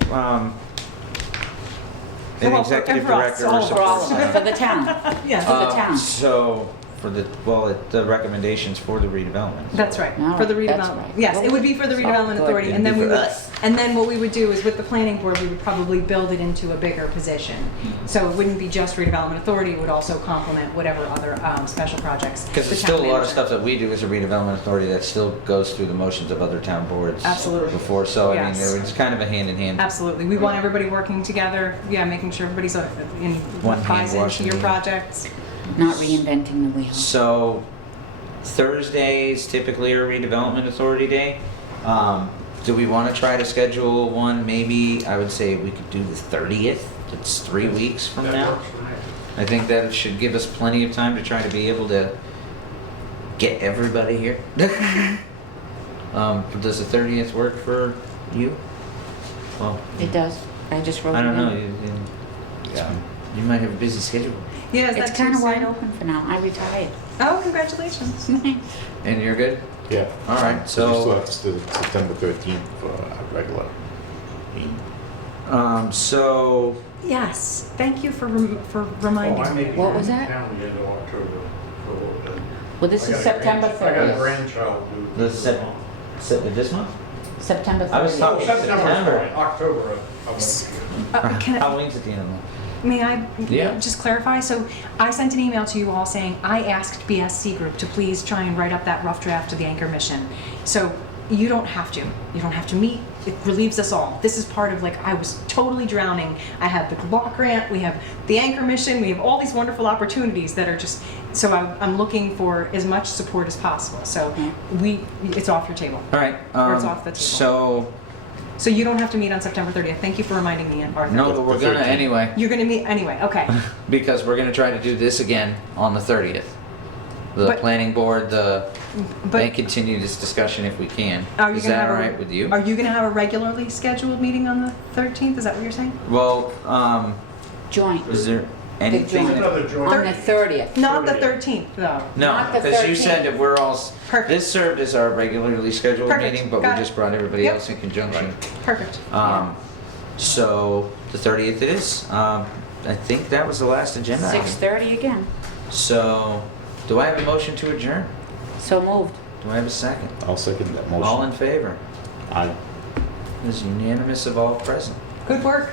an Well, executive for us, director all or of For all support of us, staff. for the town. Yes. For the town. So, the recommendations for the redevelopment. That's right, All for the right, that's redevelopment. right. Yes, it would be for the Oh, redevelopment good. authority, and then It'd we be for would, us. and then what we would do is with the planning board, we would probably build it into a bigger position. So it wouldn't be just redevelopment authority, it would also complement whatever other special projects. Because the there's town still a lot of manager. stuff that we do as a redevelopment authority that still goes through the motions of other town boards. Absolutely. Before, so I mean, Yes. it's kind of a hand in hand. Absolutely, we want everybody working together, yeah, making sure everybody's One hand buys into washing your the- projects. Not reinventing the wheel. So, Thursdays typically are redevelopment authority day. Do we want to try to schedule one? Maybe, I would say we could do the 30th. It's 3 weeks from That now. works for me. I think that should give us plenty of time to try to be able to get everybody here. Does the 30th work for you? Well, It does. I just wrote it I don't know. in. Yeah. You might have a busy schedule. Yeah, is It's that kind of too wide soon? open for now. I retired. Oh, congratulations. And you're good? Yeah. All right, We still so, have to do September 13th for a regular meeting. so, Yes, thank you for reminding Oh, I me. may be What was in that? town the end of October for a little bit. Well, this I is got a September I got a 30th. grandchild who. the this month? September I was 30th. talking- September, September. October, I won't. Can I, Halloween's at the end of the month. may I Yeah. just clarify? So I sent an email to you all saying I asked BSC Group to please try and write up that rough draft of the anchor mission. So you don't have to. You don't have to meet. It relieves us all. This is part of, like, I was totally drowning. I had the block grant, we have the anchor mission, we have all these wonderful opportunities that are just, so I'm looking for as much support as possible. So it's off your table. All right. Or it's off the table. So you don't have to meet on September 30th. Thank you for reminding me, Arthur. No, but we're The gonna 13th. anyway, You're gonna meet anyway, okay. because we're gonna try to do this again on the 30th. The But- planning board, and But continue this discussion if we can. are you Is gonna that have all a, right with you? Are you gonna have a regularly scheduled meeting on the 13th? Is that what you're saying? Well, Joint. is there anything joint. that? Another joint. On the 30th. Not the 13th, though. No, Not the because you 13th. said that we're all, Perfect. this served as our regularly scheduled Perfect. meeting, but we Got it. just brought everybody Yep. else in conjunction. Perfect. So the 30th it is. I think that was the last agenda item. 6:30 again. So, do I have a motion to adjourn? So moved. Do I have a second? I'll second that motion. All in favor? Aye. It is unanimous of all present. Good work.